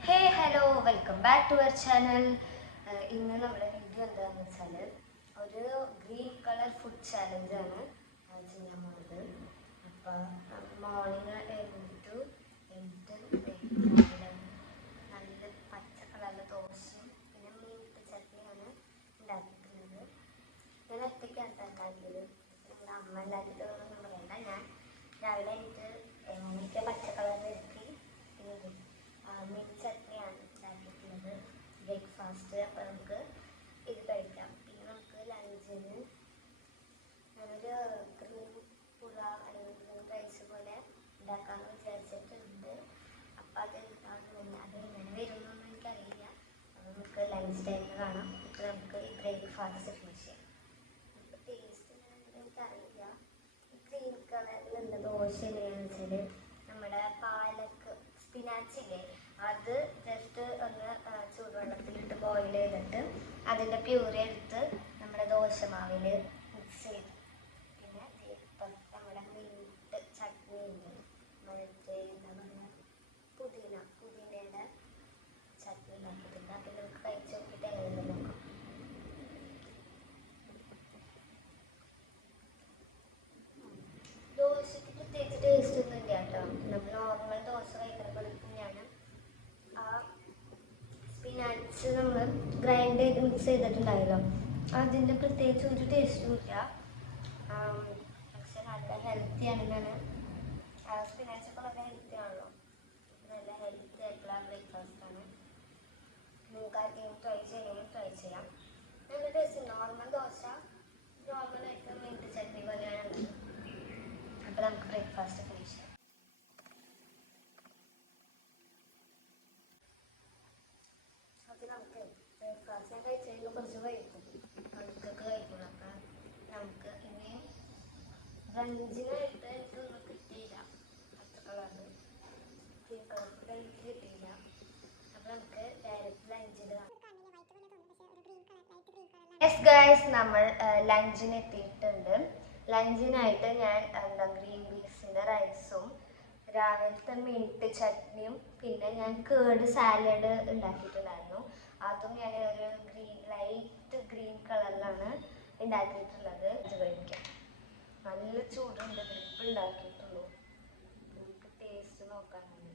Hey hello welcome back to our channel. ഇന്ന് നമ്മുടെ video എന്താണെന്ന് വെച്ചാൽ ഒരു ഗ്രീൻ കളർ ഫുഡ് ചാലഞ്ചാണ് ചെയ്യാൻ പോകുന്നത്. അപ്പോൾ മോർണിംഗ് എഴുന്നിട്ട് നല്ല പച്ച കളറിലെ ദോശയും പിന്നെ മീറ്റ് ചട്നിയാണ് ഉണ്ടാക്കിയിട്ടുള്ളത്. ഞാൻ ഒറ്റയ്ക്കാണ് ഉണ്ടാക്കിയത്. ഞങ്ങളുടെ അമ്മ ഉണ്ടാക്കിയിട്ടൊന്നും പറയണ്ട. ഞാൻ രാവിലെ എനിക്ക് പച്ച കളറിൽ ഇറക്കി മീറ്റ് ചട്നിയാണ് ഉണ്ടാക്കിയിട്ടുള്ളത് ബ്രേക്ക്ഫാസ്റ്റ്. അപ്പോൾ നമുക്ക് ഇത് കഴിക്കാം. പിന്നെ നമുക്ക് ലഞ്ചിന് ഞാനൊരു ഗ്രീൻ പുലാവ് അല്ലെങ്കിൽ ഗ്രീൻ റൈസ് പോലെ ഉണ്ടാക്കാമെന്ന് വിചാരിച്ചിട്ടുണ്ട്. അപ്പോൾ അത് എങ്ങനെ വരുമെന്നൊന്നും എനിക്കറിയില്ല. അപ്പോൾ നമുക്ക് ലഞ്ച് ടൈമിൽ കാണാം. ഇപ്പോൾ നമുക്ക് ഈ ബ്രേക്ക്ഫാസ്റ്റ് ഫിനിഷ് ചെയ്യാം. ഇപ്പോൾ ടേസ്റ്റ് എനിക്കറിയില്ല. ഈ ഗ്രീൻ കളറിലുള്ള ദോശ എങ്ങനെയാണെന്ന് വെച്ചാൽ നമ്മുടെ പാലക്ക് സ്പിനാച്ചില്ലേ, അത് ജസ്റ്റ് ഒന്ന് ചൂടുവെള്ളത്തിലിട്ട് ബോയിൽ ചെയ്തിട്ട് അതിൻ്റെ പ്യൂരി എടുത്ത് നമ്മുടെ ദോശമാവിൽ മിക്സ് ചെയ്ത് പിന്നെ ഇപ്പം നമ്മുടെ മീറ്റ് ചട്നി ഉണ്ട്, മറ്റേ എന്താ പറയുക പുതിനയുടെ ചട്നി ഉണ്ടാക്കിയിട്ടുണ്ട്. അപ്പം നമുക്ക് കഴിച്ച് നോക്കിയിട്ട് എങ്ങനെയുണ്ട് നോക്കാം. ദോശയ്ക്ക് പ്രത്യേകിച്ച് ടേസ്റ്റ് ഒന്നും ഇല്ല കേട്ടോ. നമ്മൾ നോർമൽ ദോശ കഴിക്കുന്ന പോലെ തന്നെയാണ്. ആ സ്പിനാച്ച് നമ്മൾ ഗ്രൈൻഡ് ചെയ്ത് മിക്സ് ചെയ്തിട്ടുണ്ടായല്ലോ, അതിൻ്റെ പ്രത്യേകിച്ച് ഒരു ടേസ്റ്റും ഇല്ല. പക്ഷെ നല്ല ഹെൽത്തി ആണെന്നാണ്. സ്പിനാച്ചൊക്കെ നല്ല ഹെൽത്തി ആണല്ലോ. നല്ല ഹെൽത്തി ആയിട്ടുള്ള ബ്രേക്ക്ഫാസ്റ്റാണ്. നിങ്ങൾക്ക് ആർക്കെങ്കിലും ട്രൈ ചെയ്യണമെങ്കിൽ ട്രൈ ചെയ്യാം. നല്ല ടേസ്റ്റ്. നോർമൽ ദോശ നോർമലായിട്ട് മീറ്റ് ചട്നി പോലെയാണ്. അപ്പോൾ നമുക്ക് ബ്രേക്ക്ഫാസ്റ്റ് ഫിനിഷ് ചെയ്യാം. അപ്പോൾ നമുക്ക് ബ്രേക്ക്ഫാസ്റ്റ് ഞാൻ കഴിച്ചതിൽ കുറച്ച് കഴിക്കും, അടുത്തൊക്കെ കഴിക്കുള്ളൂ. അപ്പം നമുക്ക് ഇനി ലഞ്ചിനായിട്ട് എനിക്കൊന്നും കിട്ടിയില്ല. പച്ച കളറ് ഗ്രീൻ കളർ എനിക്ക് കിട്ടിയില്ല. അപ്പോൾ നമുക്ക് ഡയറക്റ്റ് ലഞ്ചിൽ കാണാം. യെസ് ഗൈസ്, നമ്മൾ ലഞ്ചിന് എത്തിയിട്ടുണ്ട്. ലഞ്ചിനായിട്ട് ഞാൻ ഗ്രീൻ പീസിൻ്റെ റൈസും രാവിലത്തെ മീറ്റ് ചട്നിയും പിന്നെ ഞാൻ കേർഡ് സാലഡ് ഉണ്ടാക്കിയിട്ടുണ്ടായിരുന്നു. അതും ഞാൻ ഒരു ലൈറ്റ് ഗ്രീൻ കളറിലാണ് ഉണ്ടാക്കിയിട്ടുള്ളത്. ഇത് കഴിക്കാം. നല്ല ചൂടുണ്ട്. ഗ്രിപ്പ് ഉണ്ടാക്കിയിട്ടുള്ളൂ. നമുക്ക് ടേസ്റ്റ് നോക്കാൻ വേണ്ടി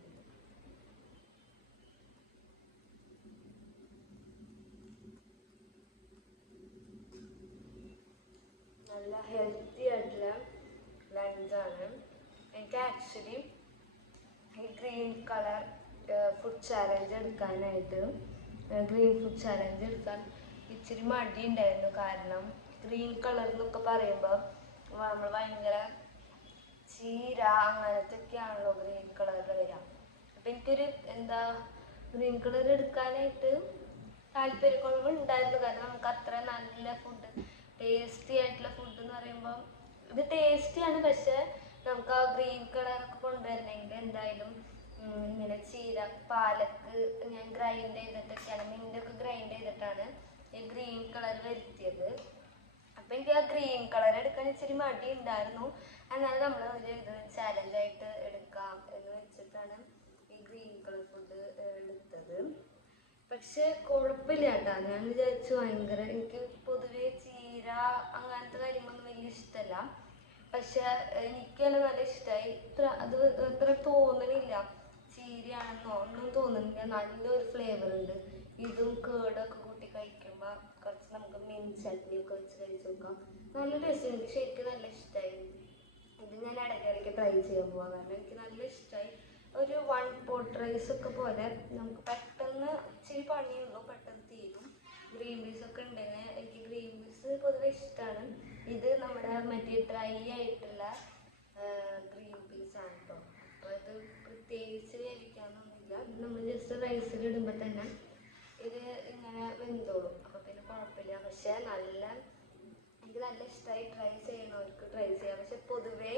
നല്ല ഹെൽത്തി ആയിട്ടുള്ള ലഞ്ചാണ്. എനിക്ക് ആക്ച്വലി ഈ ഗ്രീൻ കളർ ഫുഡ് ചാലഞ്ച് എടുക്കാനായിട്ട് ഗ്രീൻ ഫുഡ് ചാലഞ്ച് എടുക്കാൻ ഇച്ചിരി മടി ഉണ്ടായിരുന്നു. കാരണം ഗ്രീൻ കളർ എന്നൊക്കെ പറയുമ്പോൾ നമ്മൾ ഭയങ്കര ചീര അങ്ങനത്തെ ഒക്കെയാണല്ലോ ഗ്രീൻ കളറിൽ വരാം. അപ്പം എനിക്കൊരു ഗ്രീൻ കളർ എടുക്കാനായിട്ട് താല്പര്യക്കുറവ് ഉണ്ടായിരുന്നു. കാരണം നമുക്ക് അത്ര നല്ല ഫുഡ്, ടേസ്റ്റി ആയിട്ടുള്ള ഫുഡ് എന്ന് പറയുമ്പോൾ ഇത് ടേസ്റ്റിയാണ്. പക്ഷെ നമുക്ക് ആ ഗ്രീൻ കളറൊക്കെ കൊണ്ടുവരണമെങ്കിൽ എന്തായാലും ഇങ്ങനെ ചീര പാലക്ക് ഞാൻ ഗ്രൈൻഡ് ചെയ്തിട്ടൊക്കെയാണ്, മിൻ്റൊക്കെ ഗ്രൈൻഡ് ചെയ്തിട്ടാണ് ഈ ഗ്രീൻ കളർ വരുത്തിയത്. അപ്പം എനിക്ക് ആ ഗ്രീൻ കളർ എടുക്കാൻ ഇച്ചിരി മടി ഉണ്ടായിരുന്നു. എന്നാലും നമ്മൾ ഒരു ചാലഞ്ചായിട്ട് എടുക്കാം എന്ന് വെച്ചിട്ടാണ് ഈ ഗ്രീൻ കളർ ഫുഡ് എടുത്തത്. പക്ഷെ കുഴപ്പമില്ല കേട്ടോ. ഞാൻ വിചാരിച്ചു ഭയങ്കര, എനിക്ക് പൊതുവേ ചീര അങ്ങനത്തെ കാര്യങ്ങളൊന്നും വലിയ ഇഷ്ടമല്ല. പക്ഷെ എനിക്ക് തന്നെ നല്ല ഇഷ്ടമായി. അത്ര തോന്നണില്ല ചീരയാണെന്നോ ഒന്നും തോന്നുന്നില്ല. നല്ലൊരു ഫ്ലേവർ ഉണ്ട്. ഇതും കേടൊക്കെ കൂട്ടി കഴിക്കുമ്പോൾ കുറച്ച് നമുക്ക് മീറ്റ് ചട്നിയൊക്കെ വെച്ച് കഴിച്ച് നോക്കാം. നല്ല ടേസ്റ്റ്. എനിക്ക് ശരിക്കും നല്ല ഇഷ്ടമായി. ഇത് ഞാൻ ഇടയ്ക്കിടയ്ക്ക് ട്രൈ ചെയ്യാൻ പോവാം. കാരണം എനിക്ക് നല്ല ഇഷ്ടമായി. ഒരു 1 pot റൈസ് ഒക്കെ പോലെ നമുക്ക് പെട്ടെന്ന് ഇച്ചിരി പണിയുള്ളൂ, പെട്ടെന്ന് തീരും. ഗ്രീൻ പീസൊക്കെ ഉണ്ടെങ്കിൽ എനിക്ക് ഗ്രീൻ പീസ് പൊതുവെ ഇഷ്ടമാണ്. ഇത് നമ്മുടെ മറ്റേ ഡ്രൈ ആയിട്ടുള്ള ഗ്രീൻ പീസാണ് കേട്ടോ. അപ്പോൾ ഇത് പ്രത്യേകിച്ച് വേവിക്കാനൊന്നുമില്ല. ഇത് നമ്മൾ ജസ്റ്റ് റൈസിലിടുമ്പോൾ തന്നെ ഇത് ഇങ്ങനെ വെന്തോളും. അപ്പോൾ പിന്നെ കുഴപ്പമില്ല. പക്ഷേ എനിക്ക് നല്ല ഇഷ്ടമായി. ട്രൈ ചെയ്യണവർക്ക് ട്രൈ ചെയ്യാം. പക്ഷെ പൊതുവേ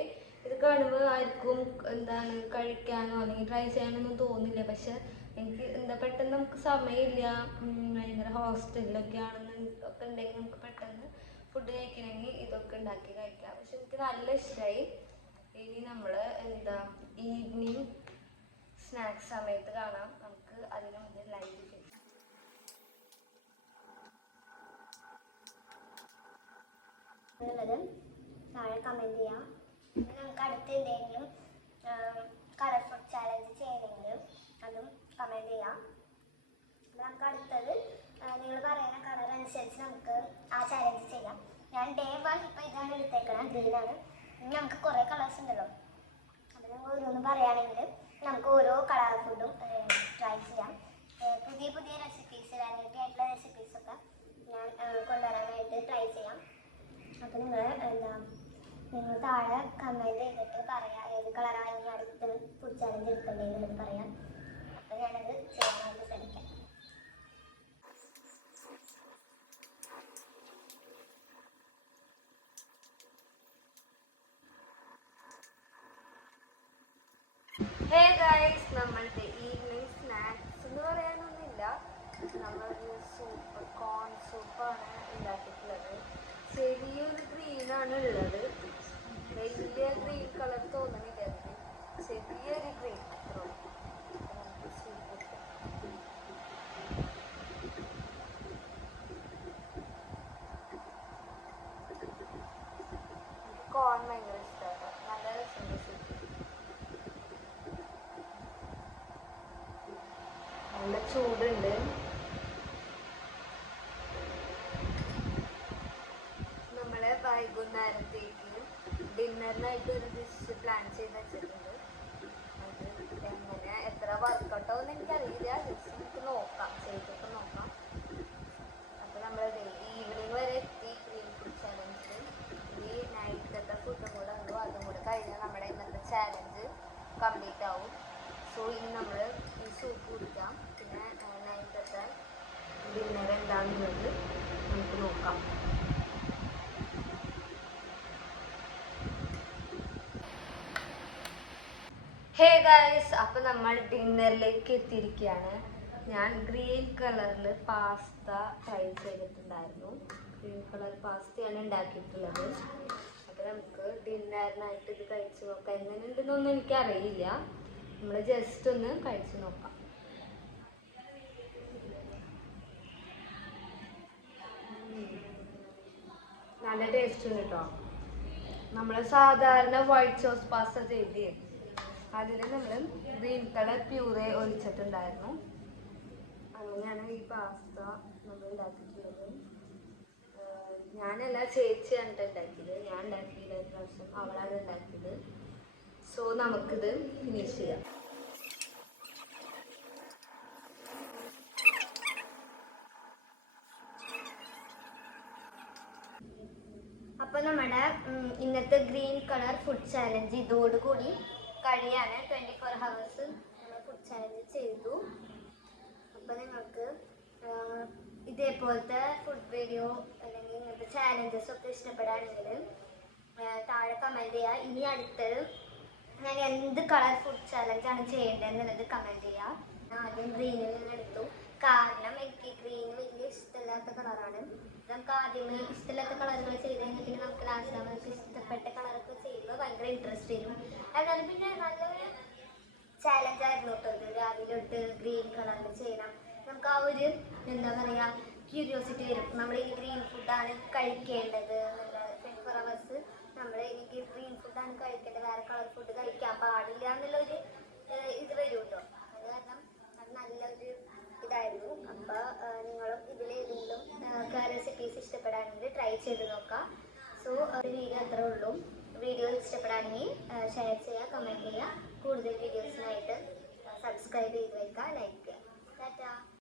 ഇത് കാണുമ്പോൾ ആർക്കും കഴിക്കാനോ അല്ലെങ്കിൽ ട്രൈ ചെയ്യാനൊന്നും തോന്നില്ല. പക്ഷെ എനിക്ക് പെട്ടെന്ന് നമുക്ക് സമയമില്ല, ഭയങ്കര ഹോസ്റ്റലിലൊക്കെ ഒക്കെ ഉണ്ടെങ്കിൽ നമുക്ക് പെട്ടെന്ന് ഫുഡ് കഴിക്കണമെങ്കിൽ ഇതൊക്കെ ഉണ്ടാക്കി കഴിക്കാം. പക്ഷെ എനിക്ക് നല്ല ഇഷ്ടമായി. ഇനി നമ്മൾ ഈവനിങ് സ്നാക്സ് സമയത്ത് കാണാം. നമുക്ക് അതിന് എന്നുള്ളത് താഴെ കമൻറ്റ് ചെയ്യാം. നമുക്ക് അടുത്ത് എന്തെങ്കിലും കളർ ഫുഡ് ചാലഞ്ച് ചെയ്യണമെങ്കിൽ അതും കമൻറ്റ് ചെയ്യാം. നമുക്ക് അടുത്തത് നിങ്ങൾ പറയുന്ന കളർ അനുസരിച്ച് നമുക്ക് ആ ചാലഞ്ച് ചെയ്യാം. ഞാൻ ഡേ 1 ഇപ്പോൾ ഇതാണ് എടുത്തേക്കണം, ഗ്രീനാണ്. ഇനി നമുക്ക് കുറേ കളേഴ്സ് ഉണ്ടല്ലോ, അപ്പോൾ നിങ്ങൾ ഓരോന്ന് പറയുകയാണെങ്കിൽ നമുക്ക് ഓരോ കളർ ഫുഡും ട്രൈ ചെയ്യാം. പുതിയ പുതിയ റെസിപ്പീസ്, വെറൈറ്റി ആയിട്ടുള്ള റെസിപ്പീസൊക്കെ ഞാൻ കൊണ്ടുവരാനായിട്ട് ട്രൈ ചെയ്യാം. അപ്പോൾ നിങ്ങൾ താഴെ കമൻറ്റ് ചെയ്തിട്ട് പറയാം ഏത് കളറാണ് ഇനി അടുത്ത് ഫുഡ് ചാലഞ്ച് എടുക്കേണ്ടതെന്നുള്ളത് പറയാം. അപ്പോൾ ഞാനത് ചെയ്യാനായിട്ട് ശ്രമിക്കാം. ഹേ ഗൈസ്, നമ്മളുടെ ഈവനിങ് സ്നാക്സ് എന്ന് പറയാനൊന്നുമില്ല. നമ്മളൊരു കോൺ സൂപ്പാണ് ഉണ്ടാക്കിയിട്ടുള്ളത്. ചെറിയൊരു ഗ്രീനാണ് ഉള്ളത്, വലിയ ഗ്രീൻ കളർ തോന്നണില്ല, ചെറിയൊരു ഗ്രീൻ കോൺ ഭയങ്കര ഇഷ്ടമാണ്. നല്ല രസമുണ്ട് സൂപ്പ്, നല്ല ചൂടുണ്ട്. നമ്മള് വൈകുന്നേരത്തേക്ക് ഡിന്നറിനായിട്ട് ഒരു ഡിഷ് പ്ലാൻ ചെയ്ത് വെച്ചിട്ടുണ്ട്. അത് എങ്ങനെ എത്ര വർക്കൗട്ടോ എന്ന് എനിക്കറിയില്ല, ജസ്റ്റ് നമുക്ക് നോക്കാം, ചെയ്തിട്ട് നോക്കാം. അപ്പോൾ നമ്മളത് ഈവനിങ് വരെ എത്തി ഗ്രീൻ ഫുഡ് ചാലഞ്ചിൽ. ഈ നൈറ്റത്തെ ഫുഡും കൂടെ ഉള്ളൂ, അതും കൂടെ കഴിഞ്ഞാൽ നമ്മുടെ ഇന്നത്തെ ചാലഞ്ച് കംപ്ലീറ്റ് ആവും. സോ ഇനി നമ്മൾ ഈ സൂപ്പ് കുടിക്കാം, പിന്നെ നൈറ്റത്തെ ഡിന്നർ എന്താണെന്നുള്ളത് നമുക്ക് നോക്കാം. ഹേ ഗൈസ്, അപ്പോൾ നമ്മൾ ഡിന്നറിലേക്ക് എത്തിയിരിക്കുകയാണ്. ഞാൻ ഗ്രീൻ കളറിൽ പാസ്ത ട്രൈ ചെയ്തിട്ടുണ്ടായിരുന്നു. ഗ്രീൻ കളർ പാസ്തയാണ് ഉണ്ടാക്കിയിട്ടുള്ളത്. അപ്പോൾ നമുക്ക് ഡിന്നറിനായിട്ട് ഇത് കഴിച്ച് നോക്കാം. എങ്ങനെയുണ്ടെന്നൊന്നും എനിക്കറിയില്ല, നമ്മൾ ജസ്റ്റ് ഒന്ന് കഴിച്ച് നോക്കാം. നല്ല ടേസ്റ്റ് ഉണ്ട് കേട്ടോ. നമ്മൾ സാധാരണ വൈറ്റ് സോസ് പാസ്ത ചെയ്തേ, അതിൽ നമ്മൾ ഗ്രീൻ കളർ പ്യൂറെ ഒഴിച്ചിട്ടുണ്ടായിരുന്നു. അങ്ങനെയാണ് ഈ പാസ്ത നമ്മൾ ഉണ്ടാക്കിയിട്ടുള്ളത്. ഞാനല്ല, ചേച്ചിയാണ് ഉണ്ടാക്കിയത്, ഞാൻ ഉണ്ടാക്കിയില്ല പ്രാവശ്യം, അവളാണ് ഉണ്ടാക്കിയത്. സോ നമുക്കിത് ഫിനിഷ് ചെയ്യാം. അപ്പോൾ നമ്മുടെ ഇന്നത്തെ ഗ്രീൻ കളർ ഫുഡ് ചാലഞ്ച് ഇതോടുകൂടി കഴിയാണ്. 24 hours നമ്മൾ ഫുഡ് ചാലഞ്ച് ചെയ്തു. അപ്പോൾ നിങ്ങൾക്ക് ഇതേപോലത്തെ ഫുഡ് വീഡിയോ അല്ലെങ്കിൽ ഇങ്ങനത്തെ ചാലഞ്ചസ് ഒക്കെ ഇഷ്ടപ്പെടുകയാണെങ്കിൽ താഴെ കമൻറ്റ് ചെയ്യുക. ഇനി അടുത്തത് ഞാൻ എന്ത് കളർ ഫുഡ് ചാലഞ്ചാണ് ചെയ്യേണ്ടതെന്നുള്ളത് കമൻറ്റ് ചെയ്യുക. ഞാൻ ആദ്യം ഗ്രീനിൽ നിന്ന് എടുത്തു, കാരണം എനിക്ക് ഗ്രീൻ വലിയ ഇഷ്ടമില്ലാത്ത കളറാണ്. നമുക്ക് ആദ്യമേ ഇഷ്ടമില്ലാത്ത കളറുകൾ ചെയ്ത് കഴിഞ്ഞിട്ട് നമുക്ക് ലാസ്റ്റ് നമുക്ക് ഇഷ്ടപ്പെട്ട കളറൊക്കെ ചെയ്യുമ്പോൾ ഭയങ്കര ഇൻട്രസ്റ്റ് വരും. എന്നാലും പിന്നെ നല്ലൊരു ചാലഞ്ചായിരുന്നു കേട്ടോ ഇത്. രാവിലെ തൊട്ട് ഗ്രീൻ കളറിൽ ചെയ്യണം, നമുക്ക് ആ ഒരു എന്താ പറയുക ക്യൂരിയോസിറ്റി വരും. നമ്മൾ ഇനി ഗ്രീൻ ഫുഡാണ് കഴിക്കേണ്ടത് എന്നുള്ള 24 hours നമ്മൾ എനിക്ക് ഗ്രീൻ ഫുഡാണ് കഴിക്കേണ്ടത്, വേറെ കളർ ഫുഡ് കഴിക്കാൻ പാടില്ല എന്നുള്ളൊരു ഇത് വരും കേട്ടോ. അത് കാരണം അത് നല്ലൊരു ഇതായിരുന്നു. അപ്പോൾ നിങ്ങളും ഇതിലേതെങ്കിലും റെസിപ്പീസ് ഇഷ്ടപ്പെടാണെങ്കിൽ ട്രൈ ചെയ്ത് നോക്കാം. സോ വീഡിയോ അത്രേ ഉള്ളൂ. വീഡിയോ ഇഷ്ടപ്പെടാണെങ്കിൽ ഷെയർ ചെയ്യുക, കമൻറ്റ് ചെയ്യുക. കൂടുതൽ വീഡിയോസിനായിട്ട് സബ്സ്ക്രൈബ് ചെയ്ത് വയ്ക്കുക, ലൈക്ക് ചെയ്യുക. ടാറ്റാ.